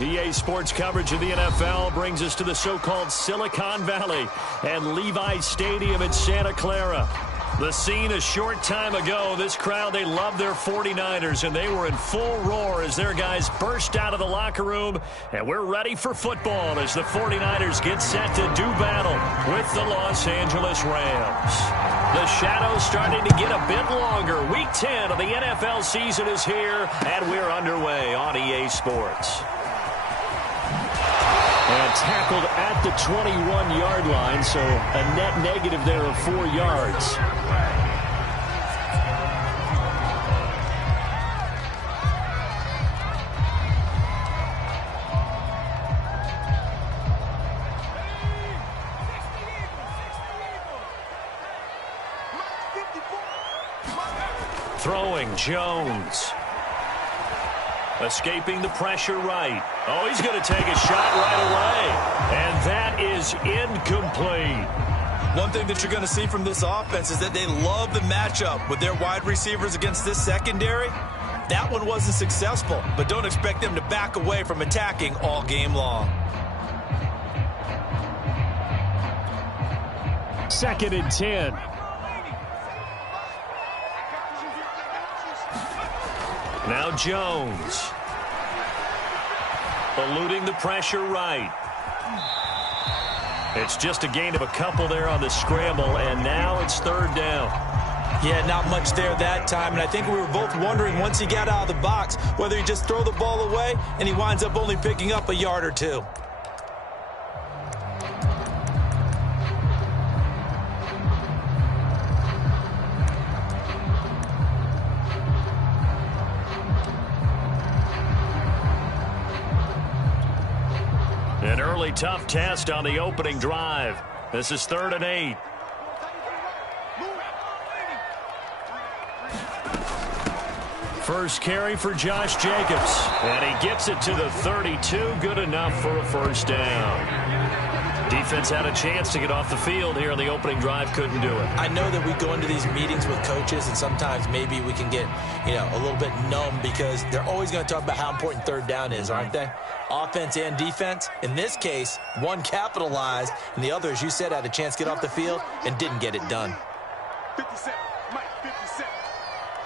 EA Sports coverage of the NFL brings us to the so-called Silicon Valley and Levi's Stadium in Santa Clara. The scene a short time ago, this crowd, they love their 49ers, and they were in full roar as their guys burst out of the locker room, and we're ready for football as the 49ers get set to do battle with the Los Angeles Rams. The shadow's starting to get a bit longer. Week 10 of the NFL season is here, and we're underway on EA Sports. And tackled at the 21-yard line, so a net negative there of 4 yards. Throwing Jones. Escaping the pressure right. Oh, he's going to take a shot right away. And that is incomplete. One thing that you're going to see from this offense is that they love the matchup with their wide receivers against this secondary. That one wasn't successful, but don't expect them to back away from attacking all game long. 2nd and 10. Now Jones. Eluding the pressure right. It's just a gain of a couple there on the scramble, and now it's 3rd down. Yeah, not much there that time, and I think we were both wondering once he got out of the box whether he just throw the ball away, and he winds up only picking up a yard or two. An early tough test on the opening drive. This is 3rd and 8. First carry for Josh Jacobs. And he gets it to the 32. Good enough for a 1st down. Defense had a chance to get off the field here on the opening drive. Couldn't do it. I know that we go into these meetings with coaches, and sometimes maybe we can get, a little bit numb because they're always going to talk about how important 3rd down is, aren't they? Offense and defense. In this case, one capitalized, and the other, as you said, had a chance to get off the field and didn't get it done. 57, Mike, 57.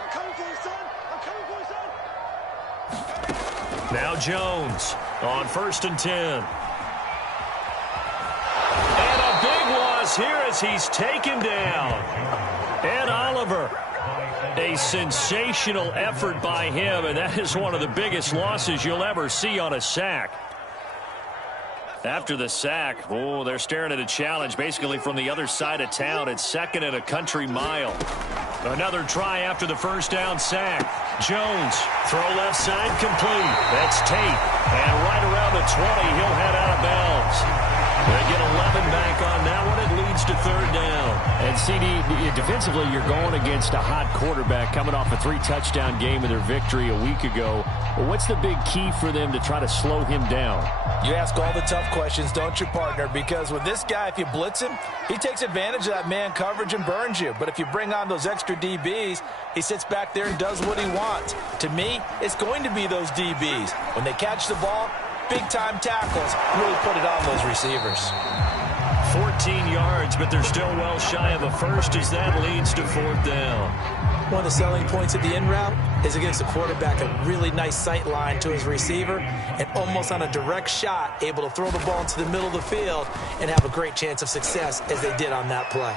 I'm coming for you, son. I'm coming for you, son. Now Jones on 1st and 10. And a big loss here as he's taken down. Ed Oliver. A sensational effort by him, and that is one of the biggest losses you'll ever see on a sack. After the sack, they're staring at a challenge basically from the other side of town. It's 2nd and a country mile. Another try after the 1st down sack. Jones, throw left side complete. That's Tate. And right around the 20, he'll head out of bounds. They get 11 back on that one. It leads to 3rd down. And, CD, defensively, you're going against a hot quarterback coming off a 3-touchdown game in their victory a week ago. Well, what's the big key for them to try to slow him down? You ask all the tough questions, don't you, partner? Because with this guy, if you blitz him, he takes advantage of that man coverage and burns you. But if you bring on those extra DBs, he sits back there and does what he wants. To me, it's going to be those DBs. When they catch the ball, big-time tackles really put it on those receivers. 14 yards, but they're still well shy of a 1st as that leads to 4th down. One of the selling points of the in route is against a quarterback, a really nice sight line to his receiver, and almost on a direct shot, able to throw the ball into the middle of the field and have a great chance of success as they did on that play.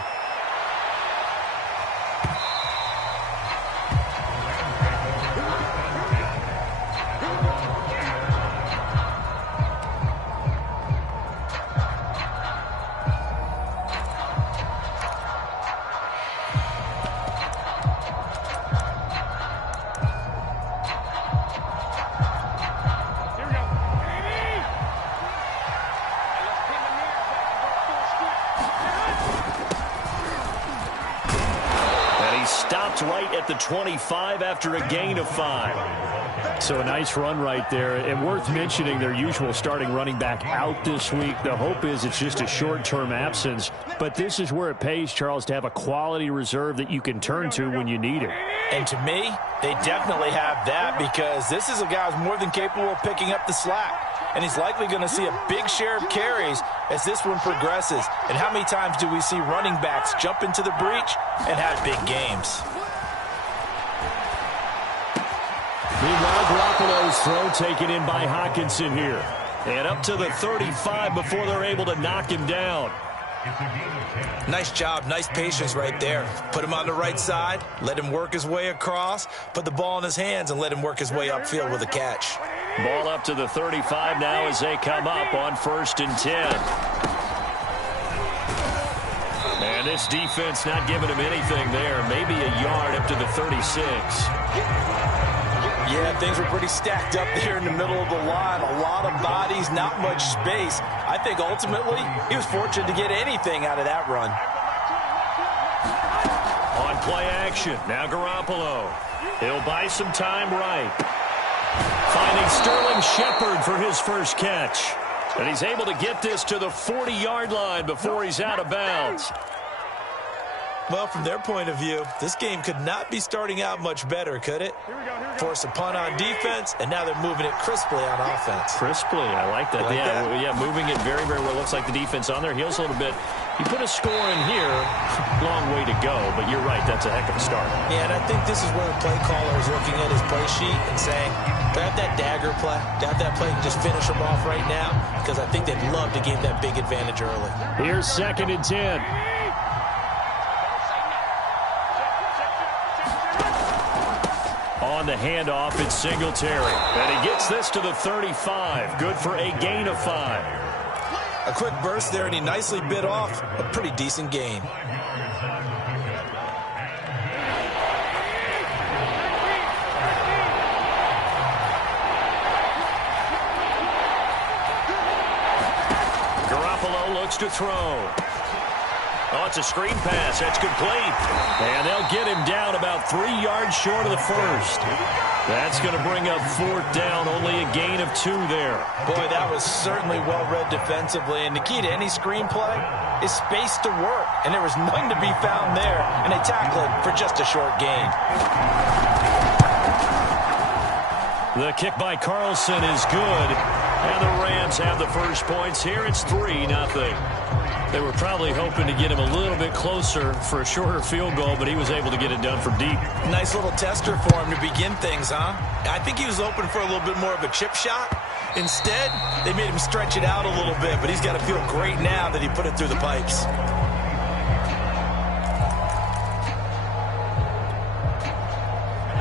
Right at the 25 after a gain of 5. So a nice run right there, and worth mentioning their usual starting running back out this week. The hope is it's just a short-term absence, but this is where it pays, Charles, to have a quality reserve that you can turn to when you need it. And to me, they definitely have that, because this is a guy who's more than capable of picking up the slack. And he's likely going to see a big share of carries as this one progresses. And how many times do we see running backs jump into the breach and have big games? Meanwhile, Garoppolo's throw taken in by Hawkinson here. And up to the 35 before they're able to knock him down. Nice job, nice patience right there. Put him on the right side, let him work his way across, put the ball in his hands, and let him work his way upfield with a catch. Ball up to the 35 now as they come up on 1st and 10. And this defense not giving him anything there. Maybe a yard up to the 36. Yeah, things were pretty stacked up there in the middle of the line. A lot of bodies, not much space. I think ultimately he was fortunate to get anything out of that run. On play action, now Garoppolo. He'll buy some time right. Finding Sterling Shepard for his first catch. And he's able to get this to the 40-yard line before he's out of bounds. Well, from their point of view, this game could not be starting out much better, could it? Force a punt on defense, and now they're moving it crisply on offense. Crisply, I like that. Yeah, moving it very, very well. Looks like the defense on their heels a little bit. You put a score in here, long way to go, but you're right, that's a heck of a start. Yeah, and I think this is where the play caller is looking at his play sheet and saying, grab that dagger play, grab that play and just finish them off right now, because I think they'd love to gain that big advantage early. Here's 2nd and 10. On the handoff, it's Singletary. And he gets this to the 35. Good for a gain of 5. A quick burst there, and he nicely bit off a pretty decent gain. Garoppolo looks to throw. Oh, it's a screen pass. That's complete. And they'll get him down about 3 yards short of the first. That's going to bring up 4th down. Only a gain of 2 there. Boy, that was certainly well-read defensively. And the key to any screen play is space to work. And there was none to be found there. And they tackle it for just a short gain. The kick by Carlson is good. And the Rams have the first points here. It's 3-0. They were probably hoping to get him a little bit closer for a shorter field goal, but he was able to get it done from deep. Nice little tester for him to begin things, huh? I think he was open for a little bit more of a chip shot. Instead, they made him stretch it out a little bit, but he's got to feel great now that he put it through the pipes.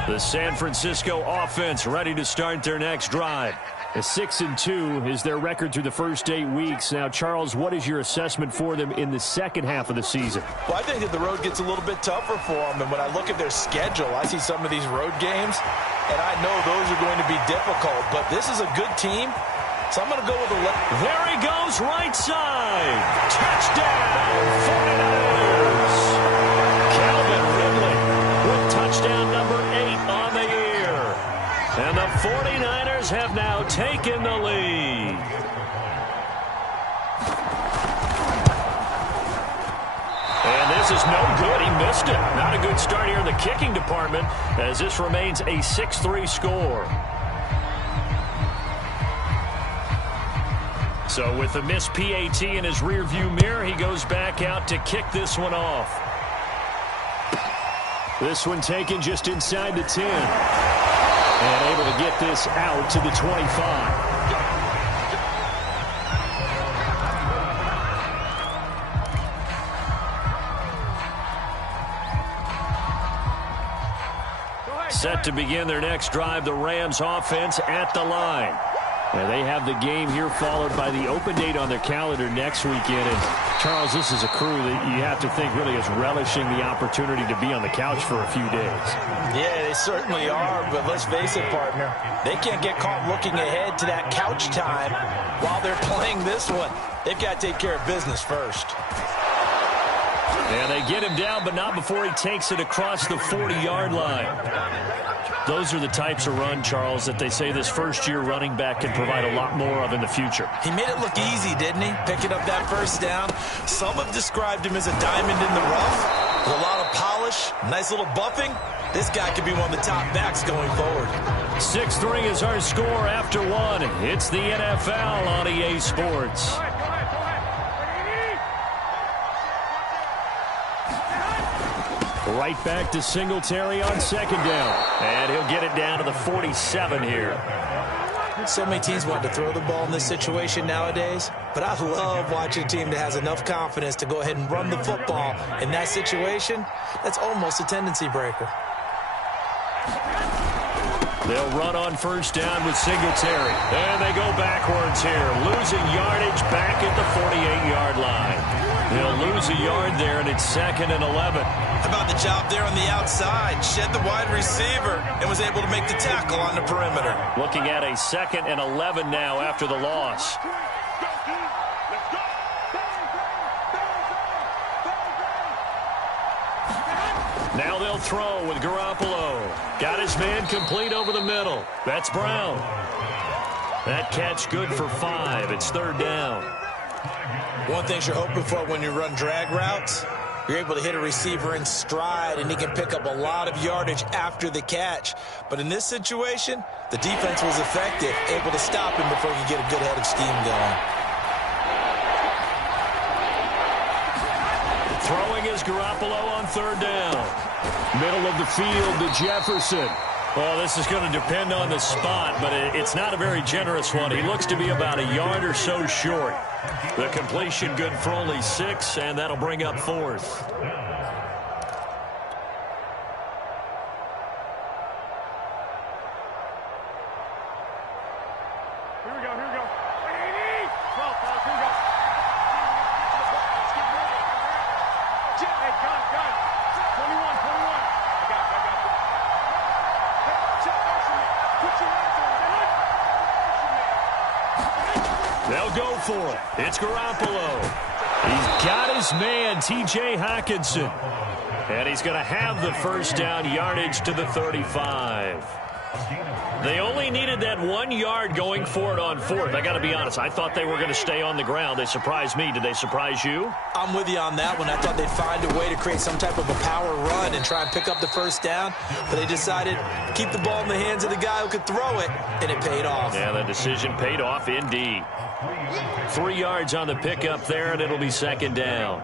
The San Francisco offense ready to start their next drive. A 6-2 is their record through the first 8 weeks. Now, Charles, what is your assessment for them in the second half of the season? Well, I think that the road gets a little bit tougher for them. And when I look at their schedule, I see some of these road games, and I know those are going to be difficult. But this is a good team, so I'm going to go with the left. There he goes, right side. Touchdown, 49ers. Calvin Ridley with touchdown number 8 on the year. And the 49ers have now taken the lead. And this is no good. He missed it. Not a good start here in the kicking department as this remains a 6-3 score. So with the missed PAT in his rearview mirror, he goes back out to kick this one off. This one taken just inside the 10. And able to get this out to the 25. Set to begin their next drive, the Rams offense at the line. And they have the game here followed by the open date on their calendar next weekend. And Charles, this is a crew that you have to think really is relishing the opportunity to be on the couch for a few days. Yeah, they certainly are, but let's face it, partner. They can't get caught looking ahead to that couch time while they're playing this one. They've got to take care of business first. And they get him down, but not before he takes it across the 40-yard line. Those are the types of run, Charles, that they say this first-year running back can provide a lot more of in the future. He made it look easy, didn't he? Picking up that first down. Some have described him as a diamond in the rough with a lot of polish, nice little buffing. This guy could be one of the top backs going forward. 6-3 is our score after one. It's the NFL on EA Sports. Right back to Singletary on second down. And he'll get it down to the 47 here. So many teams want to throw the ball in this situation nowadays, but I love watching a team that has enough confidence to go ahead and run the football. In that situation, that's almost a tendency breaker. They'll run on first down with Singletary. And they go backwards here, losing yardage back at the 48-yard line. They'll lose a yard there, and it's 2nd and 11. How about the job there on the outside? Shed the wide receiver and was able to make the tackle on the perimeter. Looking at a 2nd and 11 now after the loss. Now they'll throw with Garoppolo. Got his man complete over the middle. That's Brown. That catch good for 5. It's 3rd down. One thing you're hoping for when you run drag routes, you're able to hit a receiver in stride, and he can pick up a lot of yardage after the catch. But in this situation, the defense was effective, able to stop him before he could get a good head of steam going. Throwing is Garoppolo on 3rd down. Middle of the field to Jefferson. Well, this is going to depend on the spot, but it's not a very generous one. He looks to be about a yard or so short. The completion good for only 6, and that'll bring up 4th. Here we go. 12, fellas, here we go. Hey, gun. 21. I got you. Check motion, man. Put your hands on it. They'll go for it. It's Garoppolo. He's got his man, T.J. Hockenson. And he's going to have the first down yardage to the 35. They only needed that 1 yard going for it on 4th. I got to be honest, I thought they were going to stay on the ground. They surprised me. Did they surprise you? I'm with you on that one. I thought they'd find a way to create some type of a power run and try and pick up the first down, but they decided to keep the ball in the hands of the guy who could throw it, and it paid off. Yeah, the decision paid off indeed. 3 yards on the pickup there, and it'll be 2nd down.